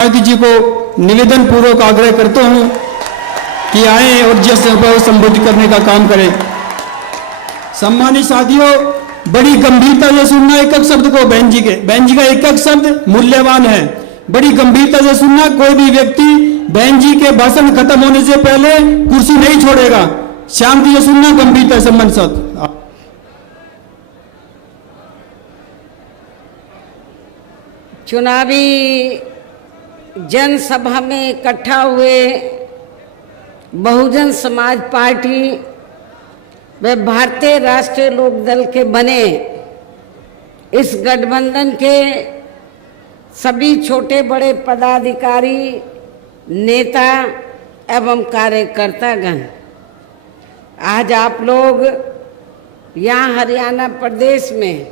मायावती जी को निवेदन पूर्वक आग्रह करता हूं कि आए और जनसभा को संबोधित करने का काम करें। सम्मानित साथियों, बड़ी गंभीरता से सुनना एक एक शब्द को। बहन जी का एक एक शब्द मूल्यवान है। बड़ी गंभीरता से सुनना। कोई भी व्यक्ति बहन जी के भाषण खत्म होने से पहले कुर्सी नहीं छोड़ेगा। शांति से सुनना, गंभीरता से मन साथ। चुनावी जनसभा में इकट्ठा हुए बहुजन समाज पार्टी व भारतीय राष्ट्रीय लोकदल के बने इस गठबंधन के सभी छोटे बड़े पदाधिकारी, नेता एवं कार्यकर्तागण, आज आप लोग यहाँ हरियाणा प्रदेश में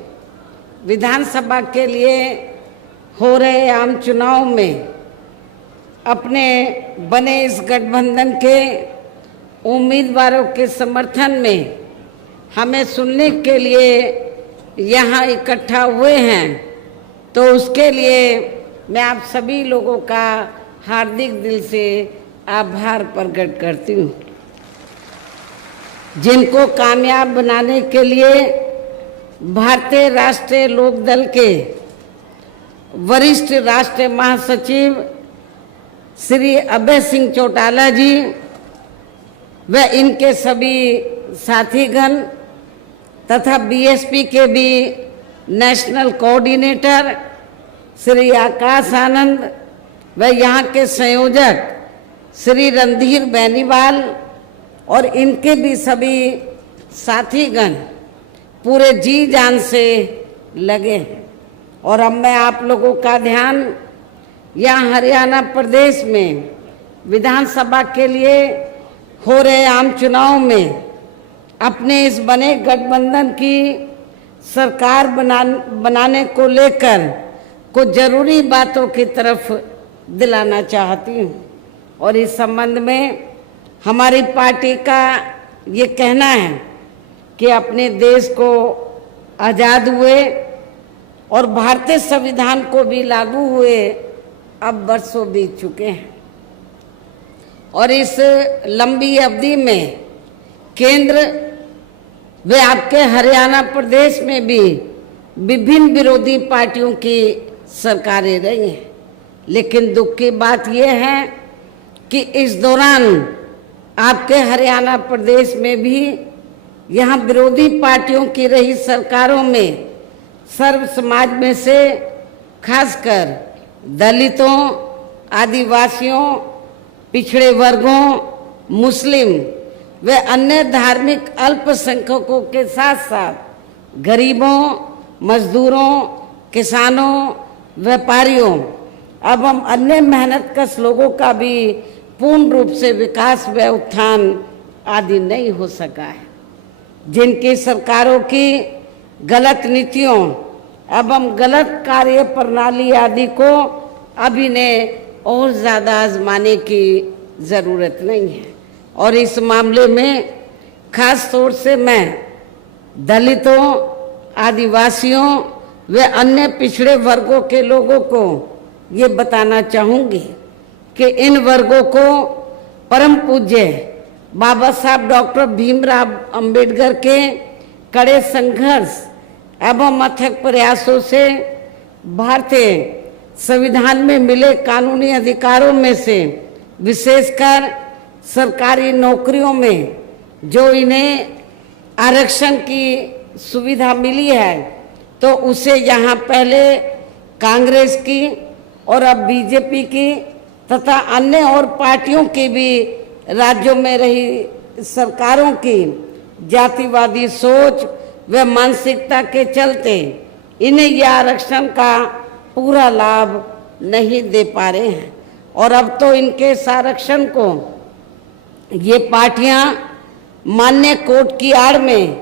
विधानसभा के लिए हो रहे आम चुनाव में अपने बने इस गठबंधन के उम्मीदवारों के समर्थन में हमें सुनने के लिए यहाँ इकट्ठा हुए हैं, तो उसके लिए मैं आप सभी लोगों का हार्दिक दिल से आभार प्रकट करती हूँ, जिनको कामयाब बनाने के लिए भारतीय राष्ट्रीय लोकदल के वरिष्ठ राष्ट्रीय महासचिव श्री अभय सिंह चौटाला जी व इनके सभी साथीगण तथा बीएसपी के भी नेशनल कोऑर्डिनेटर श्री आकाश आनंद व यहाँ के संयोजक श्री रणधीर बेनीवाल और इनके भी सभी साथीगण पूरे जी जान से लगे हैं। और अब मैं आप लोगों का ध्यान यहाँ हरियाणा प्रदेश में विधानसभा के लिए हो रहे आम चुनाव में अपने इस बने गठबंधन की सरकार बनाने को लेकर कुछ जरूरी बातों की तरफ दिलाना चाहती हूँ। और इस संबंध में हमारी पार्टी का ये कहना है कि अपने देश को आज़ाद हुए और भारतीय संविधान को भी लागू हुए अब वर्षों बीत चुके हैं, और इस लंबी अवधि में केंद्र व आपके हरियाणा प्रदेश में भी विभिन्न विरोधी पार्टियों की सरकारें रही हैं। लेकिन दुख की बात यह है कि इस दौरान आपके हरियाणा प्रदेश में भी यहाँ विरोधी पार्टियों की रही सरकारों में सर्व समाज में से खासकर दलितों, आदिवासियों, पिछड़े वर्गों, मुस्लिम व अन्य धार्मिक अल्पसंख्यकों के साथ साथ गरीबों, मजदूरों, किसानों, व्यापारियों एवं अन्य मेहनतकश लोगों का भी पूर्ण रूप से विकास व उत्थान आदि नहीं हो सका है। जिनकी सरकारों की गलत नीतियों एवं गलत कार्य प्रणाली आदि को अभी ने और ज़्यादा आजमाने की ज़रूरत नहीं है। और इस मामले में खास तौर से मैं दलितों, आदिवासियों व अन्य पिछड़े वर्गों के लोगों को ये बताना चाहूँगी कि इन वर्गों को परम पूज्य बाबा साहब डॉक्टर भीमराव अंबेडकर के कड़े संघर्ष एवं अथक प्रयासों से भारतीय संविधान में मिले कानूनी अधिकारों में से विशेषकर सरकारी नौकरियों में जो इन्हें आरक्षण की सुविधा मिली है, तो उसे यहाँ पहले कांग्रेस की और अब बीजेपी की तथा अन्य और पार्टियों की भी राज्यों में रही सरकारों की जातिवादी सोच व मानसिकता के चलते इन्हें यह आरक्षण का पूरा लाभ नहीं दे पा रहे हैं। और अब तो इनके इस आरक्षण को ये पार्टियां मान्य कोर्ट की आड़ में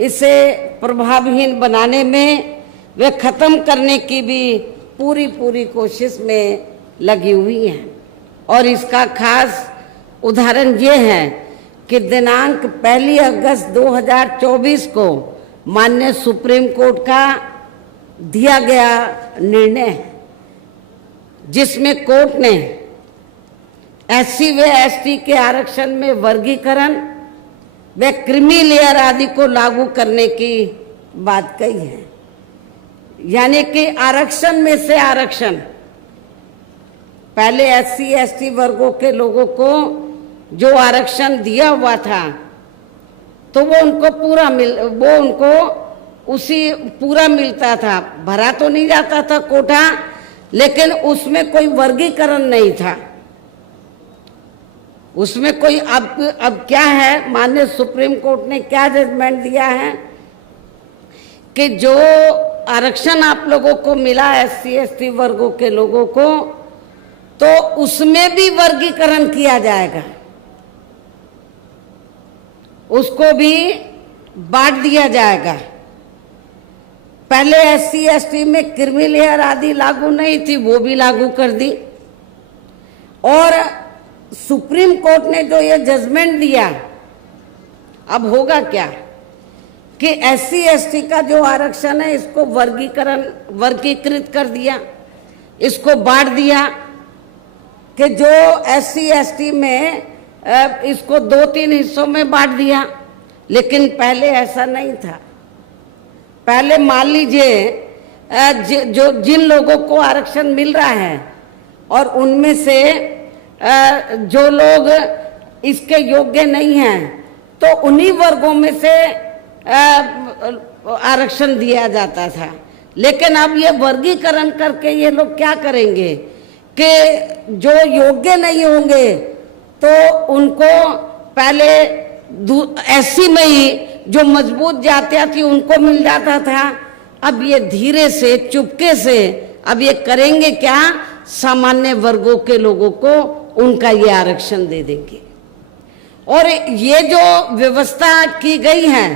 इसे प्रभावहीन बनाने में व ख़त्म करने की भी पूरी कोशिश में लगी हुई हैं। और इसका खास उदाहरण ये है कि दिनांक 1 अगस्त 2024 को माननीय सुप्रीम कोर्ट का दिया गया निर्णय जिसमें कोर्ट ने एससी व एसटी के आरक्षण में वर्गीकरण व क्रीमी लेयर आदि को लागू करने की बात कही है। यानी कि आरक्षण में से आरक्षण, पहले एससी एसटी वर्गों के लोगों को जो आरक्षण दिया हुआ था तो वो उनको पूरा मिलता था, भरा तो नहीं जाता था कोटा, लेकिन उसमें कोई वर्गीकरण नहीं था। उसमें कोई अब क्या है, माननीय सुप्रीम कोर्ट ने क्या जजमेंट दिया है कि जो आरक्षण आप लोगों को मिला एससी एसटी वर्गों के लोगों को, तो उसमें भी वर्गीकरण किया जाएगा, उसको भी बांट दिया जाएगा। पहले एससी एसटी में क्रीमी लेयर आदि लागू नहीं थी, वो भी लागू कर दी। और सुप्रीम कोर्ट ने जो ये जजमेंट दिया, अब होगा क्या कि एससी एसटी का जो आरक्षण है इसको वर्गीकृत कर दिया, इसको बांट दिया कि जो एससी एसटी में इसको 2-3 हिस्सों में बांट दिया। लेकिन पहले ऐसा नहीं था। पहले मान लीजिए जिन लोगों को आरक्षण मिल रहा है और उनमें से जो लोग इसके योग्य नहीं हैं, तो उन्हीं वर्गों में से आरक्षण दिया जाता था। लेकिन अब ये वर्गीकरण करके ये लोग क्या करेंगे कि जो योग्य नहीं होंगे तो उनको पहले एससी में ही जो मजबूत जातियां थी उनको मिल जाता था। अब ये धीरे से चुपके से अब ये करेंगे क्या, सामान्य वर्गों के लोगों को उनका ये आरक्षण दे देंगे। और ये जो व्यवस्था की गई है,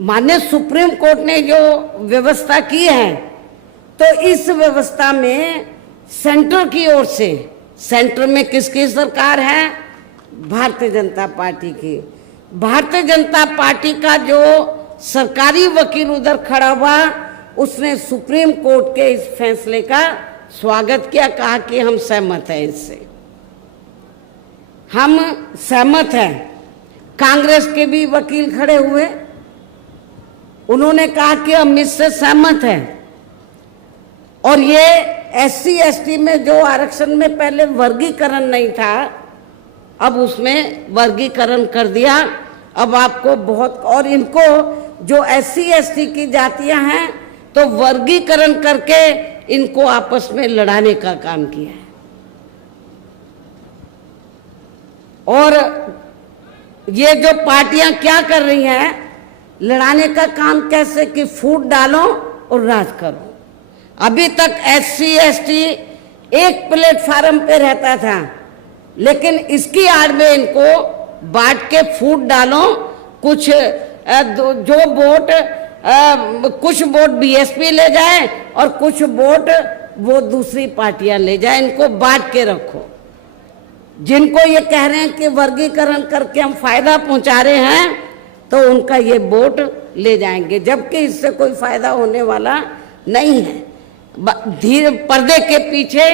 माननीय सुप्रीम कोर्ट ने जो व्यवस्था की है, तो इस व्यवस्था में सेंटर की ओर से, सेंटर में किसकी सरकार है, भारतीय जनता पार्टी की। भारतीय जनता पार्टी का जो सरकारी वकील उधर खड़ा हुआ, उसने सुप्रीम कोर्ट के इस फैसले का स्वागत किया, कहा कि हम सहमत हैं, इससे हम सहमत हैं। कांग्रेस के भी वकील खड़े हुए, उन्होंने कहा कि हम इससे सहमत हैं। और ये एससी एसटी में जो आरक्षण में पहले वर्गीकरण नहीं था, अब उसमें वर्गीकरण कर दिया। अब आपको बहुत, और इनको जो एससी एसटी की जातियां हैं तो वर्गीकरण करके इनको आपस में लड़ाने का काम किया है। और ये जो पार्टियां क्या कर रही हैं, लड़ाने का काम कैसे कि फूट डालो और राज करो। अभी तक एससी एसटी एक प्लेटफार्म पे रहता था, लेकिन इसकी आड़ में इनको बांट के फूट डालो। कुछ जो वोट कुछ वोट बीएसपी ले जाए और कुछ वोट वो दूसरी पार्टियां ले जाए, इनको बांट के रखो। जिनको ये कह रहे हैं कि वर्गीकरण करके हम फायदा पहुंचा रहे हैं, तो उनका ये वोट ले जाएंगे, जबकि इससे कोई फायदा होने वाला नहीं है। धीरे पर्दे के पीछे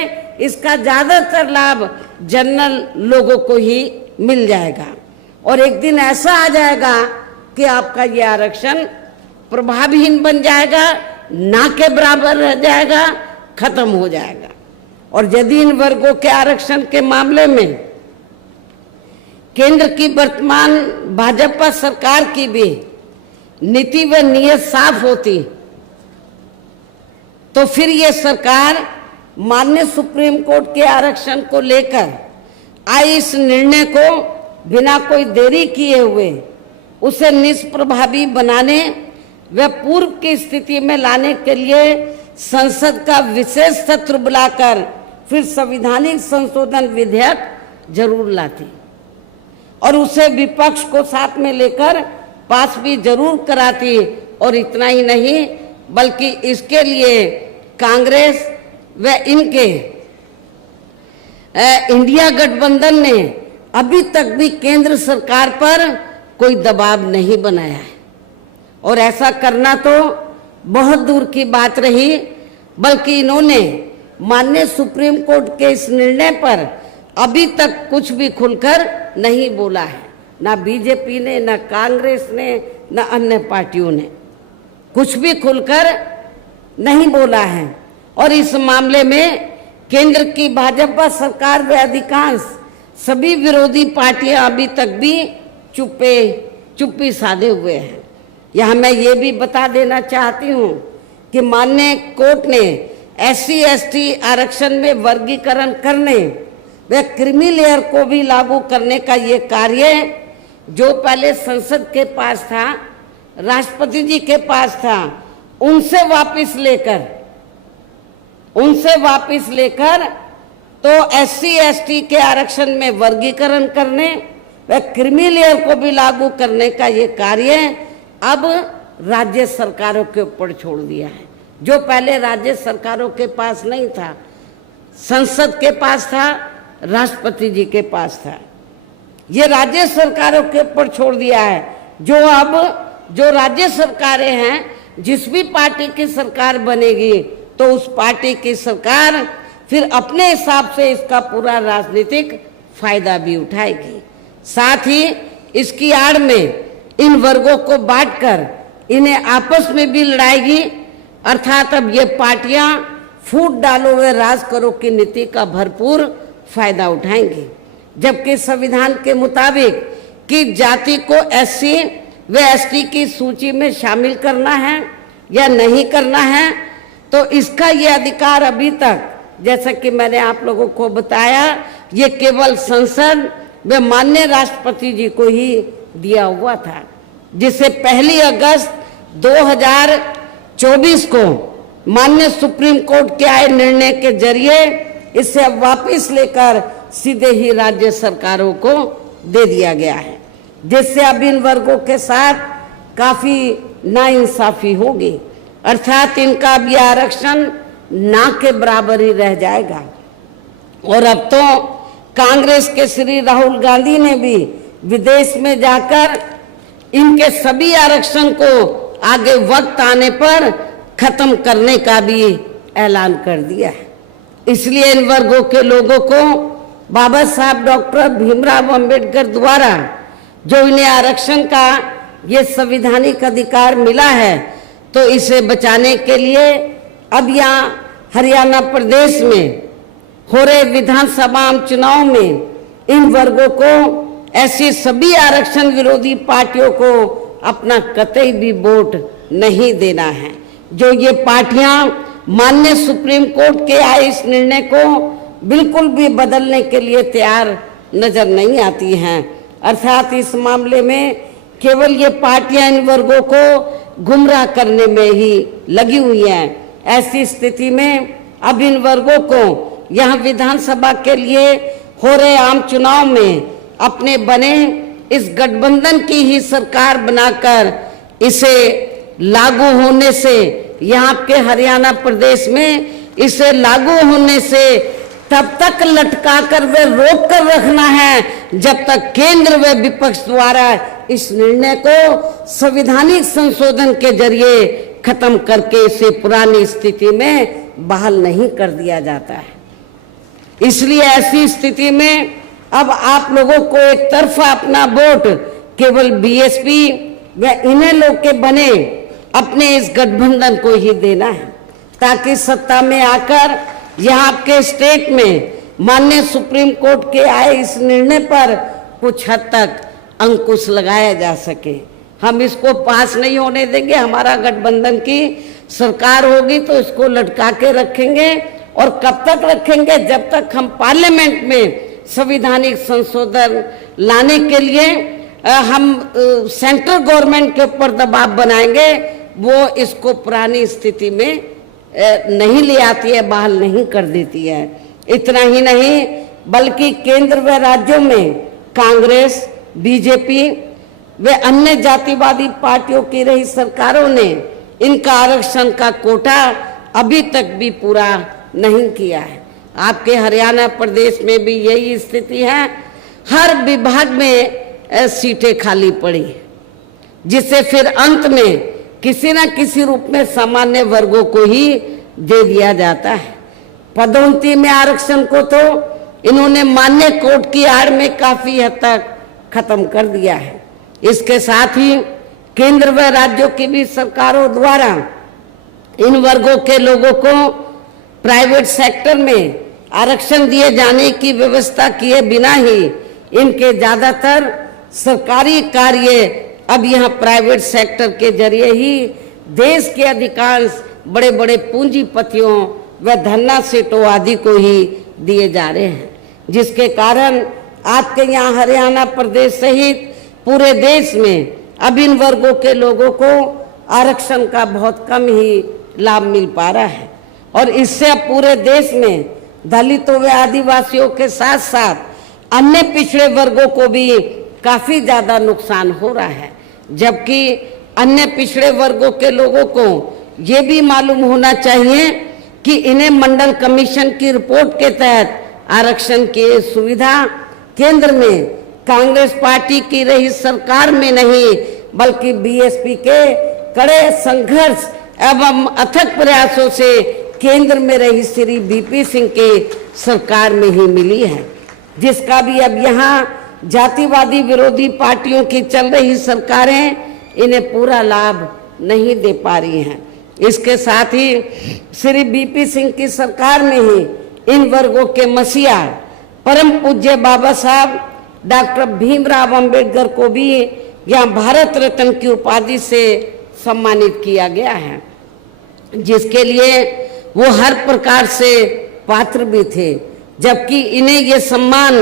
इसका ज्यादातर लाभ जनरल लोगों को ही मिल जाएगा। और एक दिन ऐसा आ जाएगा कि आपका ये आरक्षण प्रभावहीन बन जाएगा, ना के बराबर रह जाएगा, खत्म हो जाएगा। और यदि इन वर्गों के आरक्षण के मामले में केंद्र की वर्तमान भाजपा सरकार की भी नीति व नीयत साफ होती, तो फिर ये सरकार माननीय सुप्रीम कोर्ट के आरक्षण को लेकर आए इस निर्णय को बिना कोई देरी किए हुए उसे निष्प्रभावी बनाने व पूर्व की स्थिति में लाने के लिए संसद का विशेष सत्र बुलाकर फिर संवैधानिक संशोधन विधेयक जरूर लाती और उसे विपक्ष को साथ में लेकर पास भी जरूर कराती। और इतना ही नहीं, बल्कि इसके लिए कांग्रेस व इनके इंडिया गठबंधन ने अभी तक भी केंद्र सरकार पर कोई दबाव नहीं बनाया है। और ऐसा करना तो बहुत दूर की बात रही, बल्कि इन्होंने माननीय सुप्रीम कोर्ट के इस निर्णय पर अभी तक कुछ भी खुलकर नहीं बोला है, ना बीजेपी ने, ना कांग्रेस ने, ना अन्य पार्टियों ने कुछ भी खुलकर नहीं बोला है। और इस मामले में केंद्र की भाजपा सरकार व अधिकांश सभी विरोधी पार्टियां अभी तक भी चुप्पी साधे हुए हैं। यहाँ मैं ये भी बता देना चाहती हूँ कि माननीय कोर्ट ने SC/ST आरक्षण में वर्गीकरण करने व क्रीमी लेयर को भी लागू करने का ये कार्य जो पहले संसद के पास था, राष्ट्रपति जी के पास था, उनसे वापस लेकर तो SC/ST के आरक्षण में वर्गीकरण करने व क्रीमी लेयर को भी लागू करने का ये कार्य अब राज्य सरकारों के ऊपर छोड़ दिया है। जो पहले राज्य सरकारों के पास नहीं था, संसद के पास था, राष्ट्रपति जी के पास था, ये राज्य सरकारों के ऊपर छोड़ दिया है। जो राज्य सरकारें हैं, जिस भी पार्टी की सरकार बनेगी तो उस पार्टी की सरकार फिर अपने हिसाब से इसका पूरा राजनीतिक फायदा भी उठाएगी। साथ ही इसकी आड़ में इन वर्गों को बांटकर इन्हें आपस में भी लड़ाएगी, अर्थात अब ये पार्टियां फूट डालो व राज करो की नीति का भरपूर फायदा उठाएंगी। जबकि संविधान के मुताबिक कि जाति को SC व ST की सूची में शामिल करना है या नहीं करना है, तो इसका ये अधिकार अभी तक, जैसा कि मैंने आप लोगों को बताया, ये केवल संसद व माननीय राष्ट्रपति जी को ही दिया हुआ था, जिसे 1 अगस्त 2024 को माननीय सुप्रीम कोर्ट के आए निर्णय के जरिए इसे अब वापस लेकर सीधे ही राज्य सरकारों को दे दिया गया है, जिससे अब इन वर्गों के साथ काफी नाइंसाफी होगी। अर्थात इनका अब यह आरक्षण ना के बराबर ही रह जाएगा। और अब तो कांग्रेस के श्री राहुल गांधी ने भी विदेश में जाकर इनके सभी आरक्षण को आगे वक्त आने पर खत्म करने का भी ऐलान कर दिया है। इसलिए इन वर्गों के लोगों को बाबा साहब डॉक्टर भीमराव अंबेडकर द्वारा जो इन्हें आरक्षण का ये संवैधानिक अधिकार मिला है, तो इसे बचाने के लिए अब यहाँ हरियाणा प्रदेश में हो रहे विधानसभा चुनाव में इन वर्गों को, ऐसी सभी आरक्षण विरोधी पार्टियों को अपना कतई भी वोट नहीं देना है। जो ये पार्टियां माननीय सुप्रीम कोर्ट के आए इस निर्णय को बिल्कुल भी बदलने के लिए तैयार नजर नहीं आती हैं, अर्थात इस मामले में केवल ये पार्टियां इन वर्गों को गुमराह करने में ही लगी हुई हैं। ऐसी स्थिति में अब इन वर्गों को यहाँ विधानसभा के लिए हो रहे आम चुनाव में अपने बने इस गठबंधन की ही सरकार बनाकर इसे लागू होने से, यहाँ के हरियाणा प्रदेश में इसे लागू होने से तब तक लटका कर व रोक कर रखना है जब तक केंद्र व विपक्ष द्वारा इस निर्णय को संवैधानिक संशोधन के जरिए खत्म करके इसे पुरानी स्थिति में बहाल नहीं कर दिया जाता है। इसलिए ऐसी स्थिति में अब आप लोगों को एक तरफा अपना वोट केवल BSP व इन्हें लोग के बने अपने इस गठबंधन को ही देना है, ताकि सत्ता में आकर यहाँ के स्टेट में माननीय सुप्रीम कोर्ट के आए इस निर्णय पर कुछ हद तक अंकुश लगाया जा सके। हम इसको पास नहीं होने देंगे। हमारा गठबंधन की सरकार होगी तो इसको लटका के रखेंगे, और कब तक रखेंगे? जब तक हम पार्लियामेंट में संवैधानिक संशोधन लाने के लिए हम सेंट्रल गवर्नमेंट के ऊपर दबाव बनाएंगे, वो इसको पुरानी स्थिति में नहीं ले आती है, बहाल नहीं कर देती है। इतना ही नहीं बल्कि केंद्र व राज्यों में कांग्रेस, बीजेपी व अन्य जातिवादी पार्टियों की रही सरकारों ने इनका आरक्षण का कोटा अभी तक भी पूरा नहीं किया है। आपके हरियाणा प्रदेश में भी यही स्थिति है। हर विभाग में सीटें खाली पड़ी, जिसे फिर अंत में किसी न किसी रूप में सामान्य वर्गों को ही दे दिया जाता है। पदोन्नति में आरक्षण को तो इन्होंने मान्य कोर्ट की आड़ में काफी हद तक खत्म कर दिया है। इसके साथ ही केंद्र व राज्यों की भी सरकारों द्वारा इन वर्गों के लोगों को प्राइवेट सेक्टर में आरक्षण दिए जाने की व्यवस्था किए बिना ही इनके ज्यादातर सरकारी कार्य अब यहां प्राइवेट सेक्टर के जरिए ही देश के अधिकांश बड़े बड़े पूंजीपतियों व धन्ना सेठों आदि को ही दिए जा रहे हैं, जिसके कारण आपके यहाँ हरियाणा प्रदेश सहित पूरे देश में अब इन वर्गों के लोगों को आरक्षण का बहुत कम ही लाभ मिल पा रहा है। और इससे अब पूरे देश में दलितों व आदिवासियों के साथ साथ अन्य पिछड़े वर्गों को भी काफी ज्यादा नुकसान हो रहा है, जबकि अन्य पिछड़े वर्गों के लोगों को ये भी मालूम होना चाहिए कि इन्हें मंडल कमीशन की रिपोर्ट के तहत आरक्षण की सुविधा केंद्र में कांग्रेस पार्टी की रही सरकार में नहीं बल्कि बीएसपी के कड़े संघर्ष एवं अथक प्रयासों से केंद्र में रही श्री बीपी सिंह के सरकार में ही मिली है, जिसका भी अब यहाँ जातिवादी विरोधी पार्टियों की चल रही सरकारें इन्हें पूरा लाभ नहीं दे पा रही हैं। इसके साथ ही श्री बीपी सिंह की सरकार में ही इन वर्गों के मसीहा परम पूज्य बाबा साहब डॉक्टर भीमराव अंबेडकर को भी यहाँ भारत रत्न की उपाधि से सम्मानित किया गया है, जिसके लिए वो हर प्रकार से पात्र भी थे, जबकि इन्हें ये सम्मान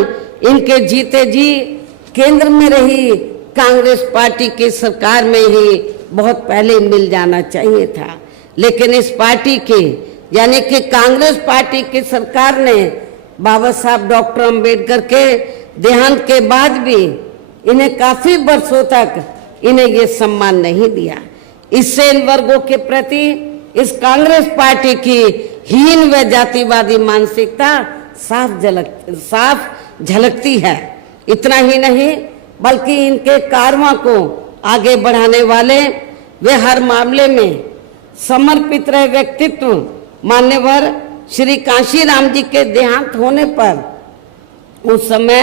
इनके जीते जी केंद्र में रही कांग्रेस पार्टी की सरकार में ही बहुत पहले मिल जाना चाहिए था। लेकिन इस पार्टी की यानी कि कांग्रेस पार्टी की सरकार ने बाबा साहब डॉक्टर अंबेडकर के देहांत के बाद भी इन्हें काफी वर्षों तक इन्हें ये सम्मान नहीं दिया। इससे इन वर्गों के प्रति इस कांग्रेस पार्टी की हीन व जातिवादी मानसिकता साफ झलकती है। इतना ही नहीं बल्कि इनके कारवां को आगे बढ़ाने वाले वे हर मामले में समर्पित रहे व्यक्तित्व मान्यवर श्री कांशीराम जी के देहांत होने पर उस समय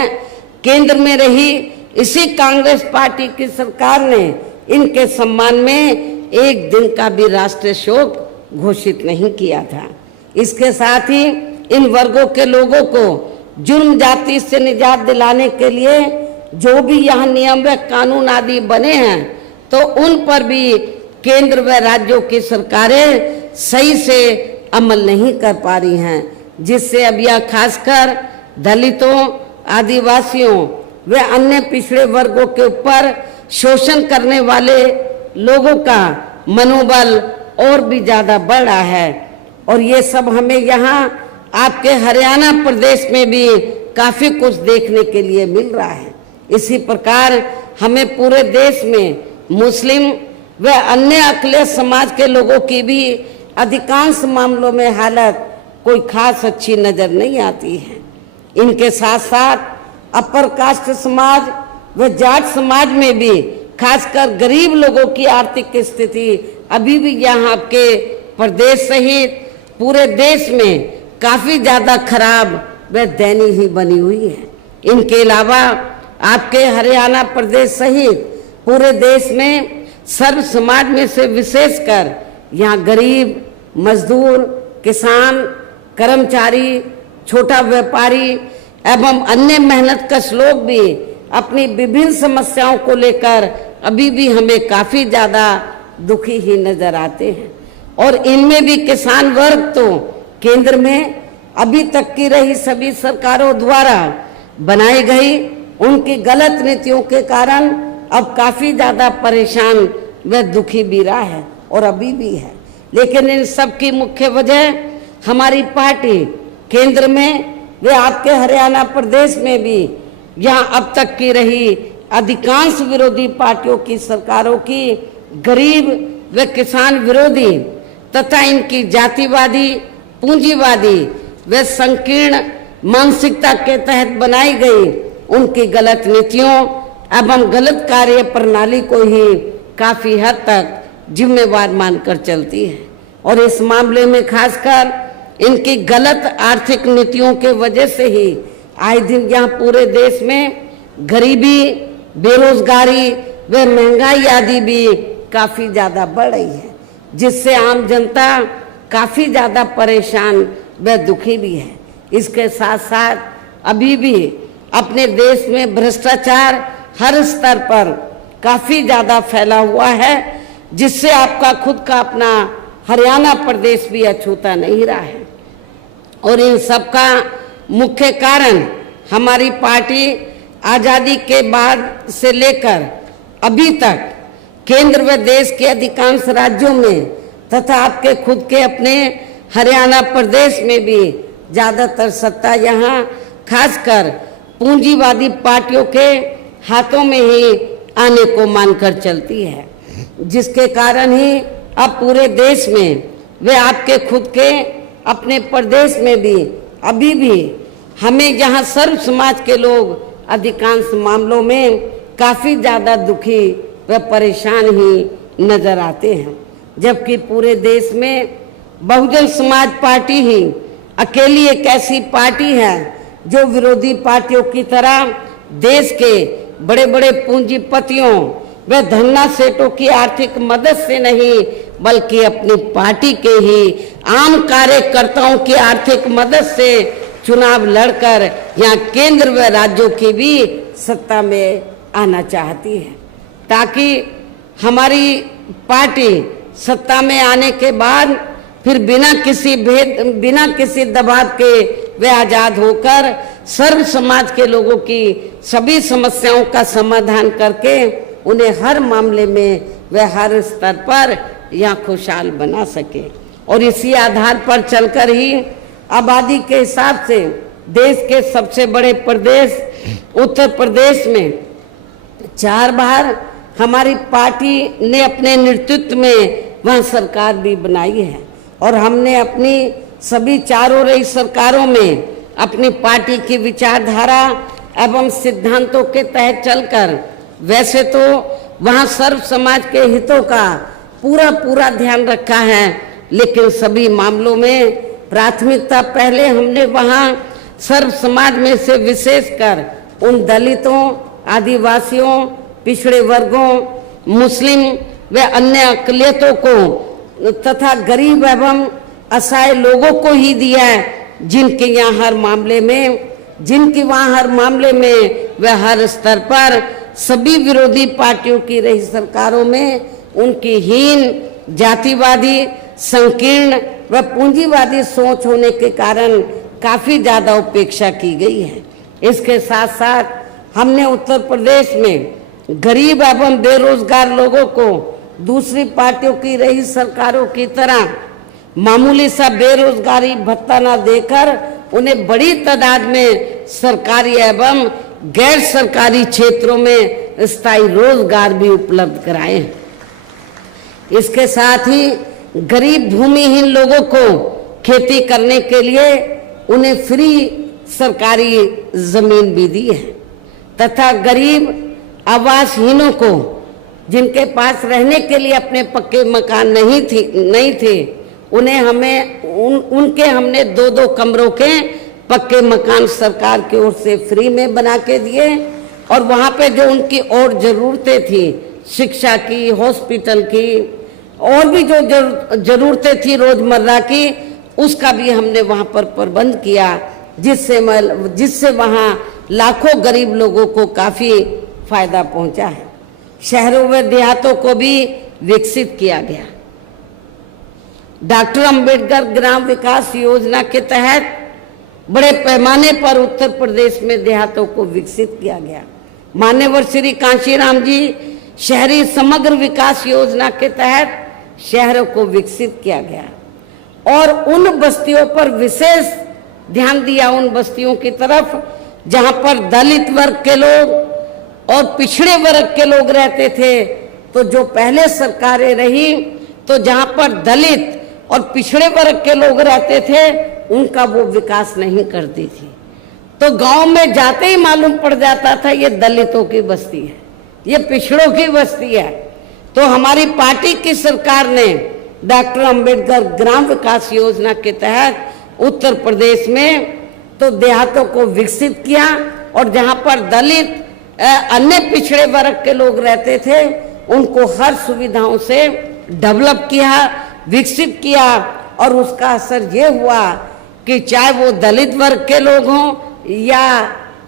केंद्र में रही इसी कांग्रेस पार्टी की सरकार ने इनके सम्मान में एक दिन का भी राष्ट्रीय शोक घोषित नहीं किया था। इसके साथ ही इन वर्गों के लोगों को जुर्म जाति से निजात दिलाने के लिए जो भी यहाँ नियम व कानून आदि बने हैं तो उन पर भी केंद्र व राज्यों की सरकारें सही से अमल नहीं कर पा रही हैं, जिससे अब यह खासकर दलितों आदिवासियों व अन्य पिछड़े वर्गों के ऊपर शोषण करने वाले लोगों का मनोबल और भी ज्यादा बढ़ रहा है। और ये सब हमें यहाँ आपके हरियाणा प्रदेश में भी काफी कुछ देखने के लिए मिल रहा है। इसी प्रकार हमें पूरे देश में मुस्लिम व अन्य अकलियत समाज के लोगों की भी अधिकांश मामलों में हालत कोई खास अच्छी नजर नहीं आती है। इनके साथ साथ अपर कास्ट समाज व जाट समाज में भी खासकर गरीब लोगों की आर्थिक स्थिति अभी भी यहाँ आपके प्रदेश सहित पूरे देश में काफी ज्यादा खराब व दयनीय ही बनी हुई है। इनके अलावा आपके हरियाणा प्रदेश सहित पूरे देश में सर्व समाज में से विशेषकर यहाँ गरीब मजदूर किसान कर्मचारी छोटा व्यापारी एवं अन्य मेहनतकश लोग भी अपनी विभिन्न समस्याओं को लेकर अभी भी हमें काफी ज्यादा दुखी ही नजर आते हैं। और इनमें भी किसान वर्ग तो केंद्र में अभी तक की रही सभी सरकारों द्वारा बनाई गई उनकी गलत नीतियों के कारण अब काफी ज्यादा परेशान व दुखी भी रहा है और अभी भी है। लेकिन इन सब की मुख्य वजह हमारी पार्टी केंद्र में वे आपके हरियाणा प्रदेश में भी यहाँ अब तक की रही अधिकांश विरोधी पार्टियों की सरकारों की गरीब व किसान विरोधी तथा इनकी जातिवादी पूंजीवादी व संकीर्ण मानसिकता के तहत बनाई गई उनकी गलत नीतियों एवं गलत कार्य प्रणाली को ही काफी हद तक जिम्मेवार मानकर चलती है। और इस मामले में खासकर इनकी गलत आर्थिक नीतियों के वजह से ही आए दिन यहाँ पूरे देश में गरीबी, बेरोजगारी व महंगाई आदि भी काफी ज्यादा बढ़ रही है, जिससे आम जनता काफी ज्यादा परेशान व दुखी भी है। इसके साथ साथ अभी भी अपने देश में भ्रष्टाचार हर स्तर पर काफी ज्यादा फैला हुआ है, जिससे आपका खुद का अपना हरियाणा प्रदेश भी अछूता नहीं रहा है। और इन सब का मुख्य कारण हमारी पार्टी आजादी के बाद से लेकर अभी तक केंद्र व देश के अधिकांश राज्यों में तथा आपके खुद के अपने हरियाणा प्रदेश में भी ज्यादातर सत्ता यहाँ खासकर पूंजीवादी पार्टियों के हाथों में ही आने को मानकर चलती है, जिसके कारण ही अब पूरे देश में वे आपके खुद के अपने प्रदेश में भी अभी भी हमें यहाँ सर्व समाज के लोग अधिकांश मामलों में काफी ज्यादा दुखी व परेशान ही नजर आते हैं, जबकि पूरे देश में बहुजन समाज पार्टी ही अकेली एक ऐसी पार्टी है जो विरोधी पार्टियों की तरह देश के बड़े बड़े पूंजीपतियों व धन्ना सेठों की आर्थिक मदद से नहीं बल्कि अपनी पार्टी के ही आम कार्यकर्ताओं की आर्थिक मदद से चुनाव लड़कर यहाँ केंद्र व राज्यों की भी सत्ता में आना चाहती है, ताकि हमारी पार्टी सत्ता में आने के बाद फिर बिना किसी दबाव के वे आजाद होकर सर्व समाज के लोगों की सभी समस्याओं का समाधान करके उन्हें हर मामले में वे हर स्तर पर यहाँ खुशहाल बना सके। और इसी आधार पर चलकर ही आबादी के हिसाब से देश के सबसे बड़े प्रदेश उत्तर प्रदेश में 4 बार हमारी पार्टी ने अपने नेतृत्व में वहाँ सरकार भी बनाई है, और हमने अपनी सभी चारों रही सरकारों में अपनी पार्टी की विचारधारा एवं सिद्धांतों के तहत चलकर वैसे तो वहाँ सर्व समाज के हितों का पूरा ध्यान रखा है, लेकिन सभी मामलों में प्राथमिकता पहले हमने वहाँ सर्व समाज में से विशेषकर उन दलितों, आदिवासियों, पिछड़े वर्गों, मुस्लिम व अन्य अक़लियतों को तथा गरीब एवं असहाय लोगों को ही दिया है, जिनकी वहाँ हर मामले में व हर स्तर पर सभी विरोधी पार्टियों की रही सरकारों में उनकी हीन, जातिवादी, संकीर्ण व पूंजीवादी सोच होने के कारण काफी ज्यादा उपेक्षा की गई है। इसके साथ साथ हमने उत्तर प्रदेश में गरीब एवं बेरोजगार लोगों को दूसरी पार्टियों की रही सरकारों की तरह मामूली सा बेरोजगारी भत्ता न देकर उन्हें बड़ी तादाद में सरकारी एवं गैर सरकारी क्षेत्रों में स्थायी रोजगार भी उपलब्ध कराए हैं। इसके साथ ही गरीब भूमिहीन लोगों को खेती करने के लिए उन्हें फ्री सरकारी जमीन भी दी है, तथा गरीब आवासहीनों को जिनके पास रहने के लिए अपने पक्के मकान नहीं थे उनके हमने 2-2 कमरों के पक्के मकान सरकार की ओर से फ्री में बना के दिए, और वहाँ पे जो उनकी और ज़रूरतें थी शिक्षा की, हॉस्पिटल की और भी जो ज़रूरतें थी रोज़मर्रा की, उसका भी हमने वहाँ पर प्रबंध किया, जिससे वहाँ लाखों गरीब लोगों को काफ़ी फायदा पहुँचा है। शहरों व देहातों को भी विकसित किया गया। डॉक्टर अंबेडकर ग्राम विकास योजना के तहत बड़े पैमाने पर उत्तर प्रदेश में देहातों को विकसित किया गया। मान्यवर श्री कांशीराम जी शहरी समग्र विकास योजना के तहत शहरों को विकसित किया गया, और उन बस्तियों पर विशेष ध्यान दिया, उन बस्तियों की तरफ जहां पर दलित वर्ग के लोग और पिछड़े वर्ग के लोग रहते थे। तो जो पहले सरकारें रही तो जहां पर दलित और पिछड़े वर्ग के लोग रहते थे उनका वो विकास नहीं करती थी, तो गांव में जाते ही मालूम पड़ जाता था ये दलितों की बस्ती है, ये पिछड़ों की बस्ती है। तो हमारी पार्टी की सरकार ने डॉक्टर अंबेडकर ग्राम विकास योजना के तहत उत्तर प्रदेश में, तो देहातों को विकसित किया और जहां पर दलित अन्य पिछड़े वर्ग के लोग रहते थे उनको हर सुविधाओं से डेवलप किया, विकसित किया। और उसका असर ये हुआ कि चाहे वो दलित वर्ग के लोग हों या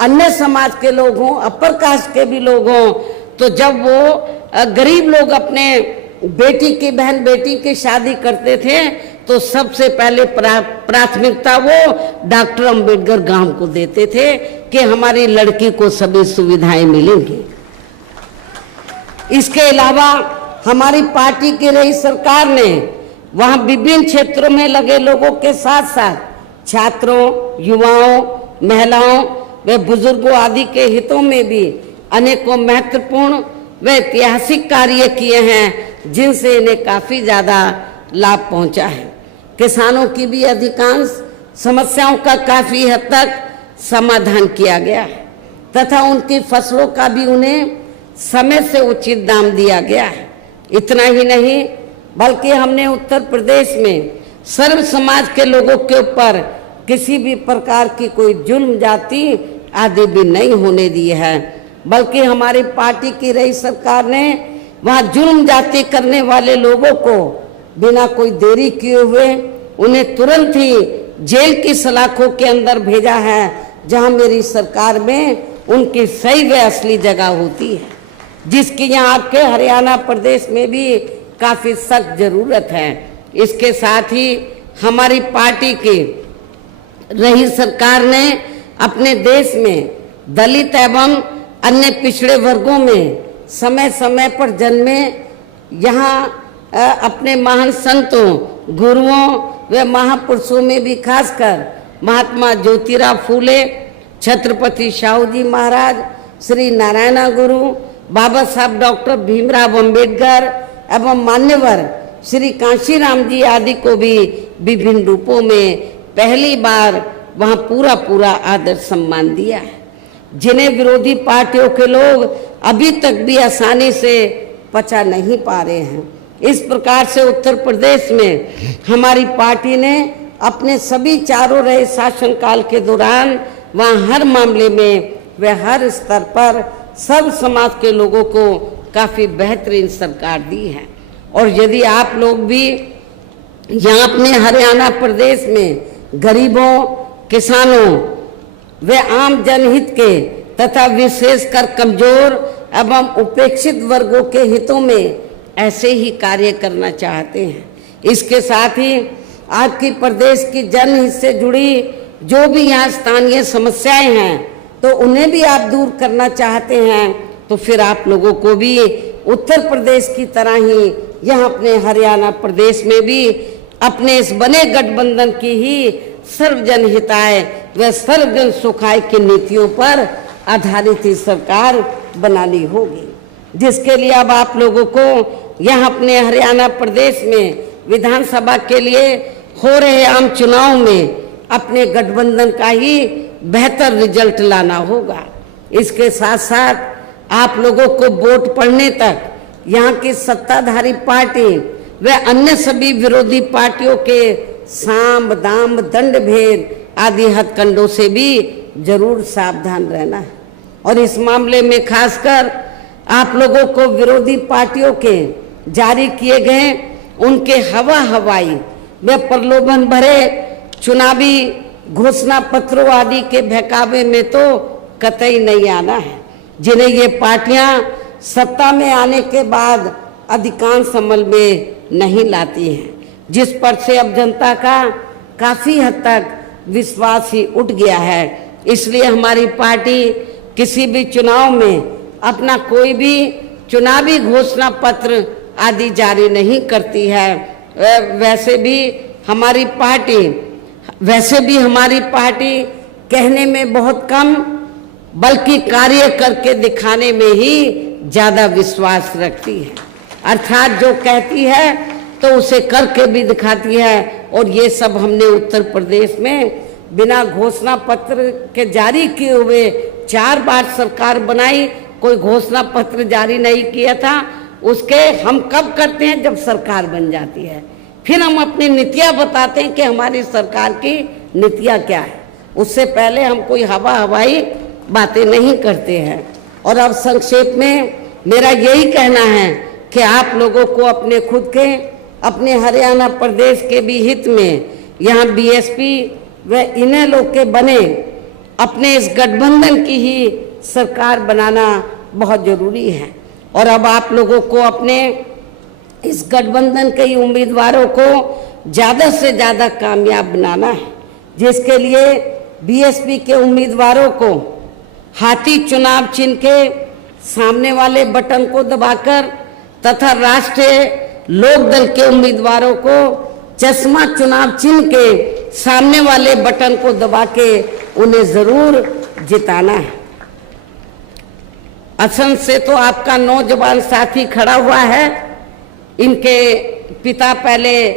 अन्य समाज के लोग हों, अपर कास्ट के भी लोग हों, तो जब वो गरीब लोग अपने बेटी की बहन बेटी की शादी करते थे तो सबसे पहले प्राथमिकता वो डॉक्टर अंबेडकर गांव को देते थे कि हमारी लड़की को सभी सुविधाएं मिलेंगी। इसके अलावा हमारी पार्टी की रही सरकार ने वहां विभिन्न क्षेत्रों में लगे लोगों के साथ साथ छात्रों, युवाओं, महिलाओं व बुजुर्गों आदि के हितों में भी अनेकों महत्वपूर्ण व ऐतिहासिक कार्य किए हैं जिनसे इन्हें काफी ज्यादा लाभ पहुंचा है। किसानों की भी अधिकांश समस्याओं का काफी हद तक समाधान किया गया है तथा उनकी फसलों का भी उन्हें समय से उचित दाम दिया गया है। इतना ही नहीं बल्कि हमने उत्तर प्रदेश में सर्व समाज के लोगों के ऊपर किसी भी प्रकार की कोई जुल्म जाति आदि भी नहीं होने दी है, बल्कि हमारी पार्टी की रही सरकार ने वहां जुल्म जाति करने वाले लोगों को बिना कोई देरी किए हुए उन्हें तुरंत ही जेल की सलाखों के अंदर भेजा है, जहां मेरी सरकार में उनकी सही व असली जगह होती है, जिसकी यहाँ आपके हरियाणा प्रदेश में भी काफी सख्त जरूरत है। इसके साथ ही हमारी पार्टी की रही सरकार ने अपने देश में दलित एवं अन्य पिछड़े वर्गों में समय समय पर जन्मे यहाँ अपने महान संतों, गुरुओं व महापुरुषों में भी खासकर महात्मा ज्योतिराव फूले, छत्रपति शाहू जी महाराज, श्री नारायण गुरु, बाबा साहब डॉक्टर भीमराव अंबेडकर एवं मान्यवर श्री कांशीराम जी आदि को भी विभिन्न रूपों में पहली बार वहां पूरा पूरा आदर सम्मान दिया है, जिन्हें विरोधी पार्टियों के लोग अभी तक भी आसानी से पचा नहीं पा रहे हैं। इस प्रकार से उत्तर प्रदेश में हमारी पार्टी ने अपने सभी चारों रहे शासनकाल के दौरान वहाँ हर मामले में व हर स्तर पर सब समाज के लोगों को काफी बेहतरीन सरकार दी है। और यदि आप लोग भी यहाँ अपने हरियाणा प्रदेश में गरीबों, किसानों व आम जनहित के तथा विशेषकर कमजोर एवं उपेक्षित वर्गों के हितों में ऐसे ही कार्य करना चाहते हैं, इसके साथ ही आपकी प्रदेश की जनहित से जुड़ी जो भी यहाँ स्थानीय समस्याएं हैं तो उन्हें भी आप दूर करना चाहते हैं, तो फिर आप लोगों को भी उत्तर प्रदेश की तरह ही यहाँ अपने हरियाणा प्रदेश में भी अपने इस बने गठबंधन की ही सर्वजन हिताय व सर्वजन सुखाय की नीतियों पर आधारित ही सरकार बनानी होगी, जिसके लिए अब आप लोगों को यहाँ अपने हरियाणा प्रदेश में विधानसभा के लिए हो रहे आम चुनाव में अपने गठबंधन का ही बेहतर रिजल्ट लाना होगा। इसके साथ साथ आप लोगों को वोट पड़ने तक यहाँ की सत्ताधारी पार्टी व अन्य सभी विरोधी पार्टियों के साम दाम दंड भेद आदि हथकंडों से भी जरूर सावधान रहना है। और इस मामले में खासकर आप लोगों को विरोधी पार्टियों के जारी किए गए उनके हवाई व प्रलोभन भरे चुनावी घोषणा पत्रों आदि के बहकावे में तो कतई नहीं आना है, जिन्हें ये पार्टियां सत्ता में आने के बाद अधिकांश अमल में नहीं लाती हैं, जिस पर से अब जनता का काफी हद तक विश्वास ही उठ गया है। इसलिए हमारी पार्टी किसी भी चुनाव में अपना कोई भी चुनावी घोषणा पत्र आदि जारी नहीं करती है। वैसे भी हमारी पार्टी कहने में बहुत कम बल्कि कार्य करके दिखाने में ही ज्यादा विश्वास रखती है, अर्थात जो कहती है तो उसे करके भी दिखाती है। और ये सब हमने उत्तर प्रदेश में बिना घोषणा पत्र के जारी किए हुए 4 बार सरकार बनाई, कोई घोषणा पत्र जारी नहीं किया था। उसके हम कब करते हैं? जब सरकार बन जाती है। फिर हम अपनी नीतियां बताते हैं कि हमारी सरकार की नीतियां क्या है। उससे पहले हम कोई हवाई बातें नहीं करते हैं। और अब संक्षेप में मेरा यही कहना है कि आप लोगों को अपने खुद के, अपने हरियाणा प्रदेश के भी हित में यहाँ बीएसपी व इन्हें लोग के बने अपने इस गठबंधन की ही सरकार बनाना बहुत जरूरी है। और अब आप लोगों को अपने इस गठबंधन के ही उम्मीदवारों को ज़्यादा से ज़्यादा कामयाब बनाना है, जिसके लिए बीएसपी के उम्मीदवारों को हाथी चुनाव चिन्ह के सामने वाले बटन को दबाकर तथा राष्ट्रीय लोकदल के उम्मीदवारों को चश्मा चुनाव चिन्ह के सामने वाले बटन को दबा के उन्हें जरूर जिताना है। असम से तो आपका नौजवान साथी खड़ा हुआ है। इनके पिता पहले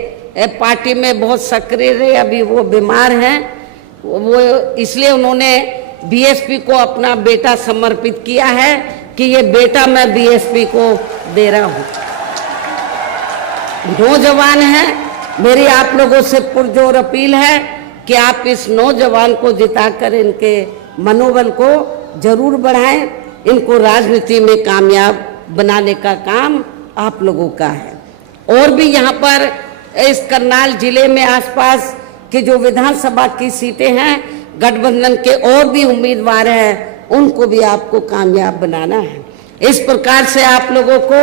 पार्टी में बहुत सक्रिय रहे, अभी वो बीमार हैं। वो इसलिए उन्होंने बीएसपी को अपना बेटा समर्पित किया है कि ये बेटा मैं बीएसपी को दे रहा हूँ। नौजवान है, मेरी आप लोगों से पुरजोर अपील है कि आप इस नौजवान को जिताकर इनके मनोबल को जरूर बढ़ाएं। इनको राजनीति में कामयाब बनाने का काम आप लोगों का है। और भी यहाँ पर इस करनाल जिले में आसपास की जो विधानसभा की सीटें हैं, गठबंधन के और भी उम्मीदवार हैं, उनको भी आपको कामयाब बनाना है। इस प्रकार से आप लोगों को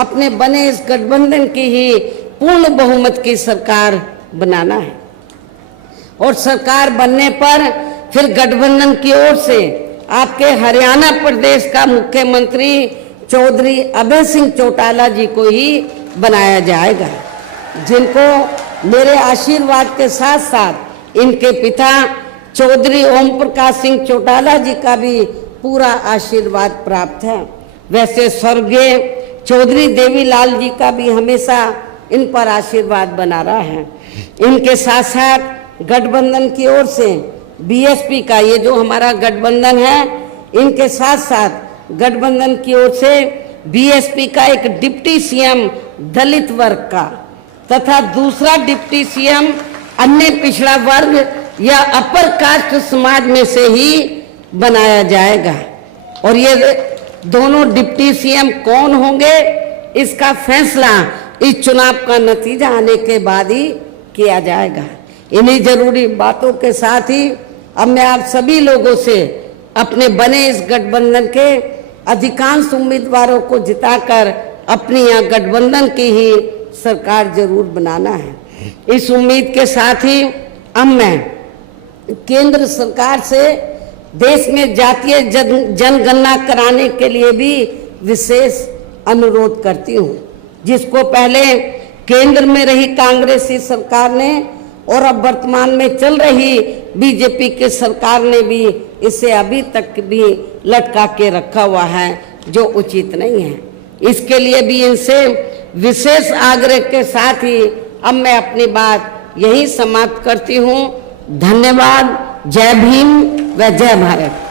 अपने बने इस गठबंधन की ही पूर्ण बहुमत की सरकार बनाना है। और सरकार बनने पर फिर गठबंधन की ओर से आपके हरियाणा प्रदेश का मुख्यमंत्री चौधरी अभय सिंह चौटाला जी को ही बनाया जाएगा, जिनको मेरे आशीर्वाद के साथ साथ इनके पिता चौधरी ओम प्रकाश सिंह चौटाला जी का भी पूरा आशीर्वाद प्राप्त है। वैसे स्वर्गीय चौधरी देवीलाल जी का भी हमेशा इन पर आशीर्वाद बना रहा है। इनके साथ साथ गठबंधन की ओर से बीएसपी का ये जो हमारा गठबंधन है, इनके साथ साथ गठबंधन की ओर से बीएसपी का एक डिप्टी सीएम दलित वर्ग का तथा दूसरा डिप्टी सीएम अन्य पिछड़ा वर्ग या अपर कास्ट समाज में से ही बनाया जाएगा। और ये दोनों डिप्टी सीएम कौन होंगे, इसका फैसला इस चुनाव का नतीजा आने के बाद ही किया जाएगा। इन्हीं जरूरी बातों के साथ ही अब मैं आप सभी लोगों से अपने बने इस गठबंधन के अधिकांश उम्मीदवारों को जिताकर अपनी यहाँ गठबंधन की ही सरकार जरूर बनाना है। इस उम्मीद के साथ ही अब मैं केंद्र सरकार से देश में जातीय जनगणना कराने के लिए भी विशेष अनुरोध करती हूँ, जिसको पहले केंद्र में रही कांग्रेसी सरकार ने और अब वर्तमान में चल रही बीजेपी की सरकार ने भी इसे अभी तक भी लटका के रखा हुआ है, जो उचित नहीं है। इसके लिए भी इनसे विशेष आग्रह के साथ ही अब मैं अपनी बात यही समाप्त करती हूँ। धन्यवाद। जय भीम व जय भारत।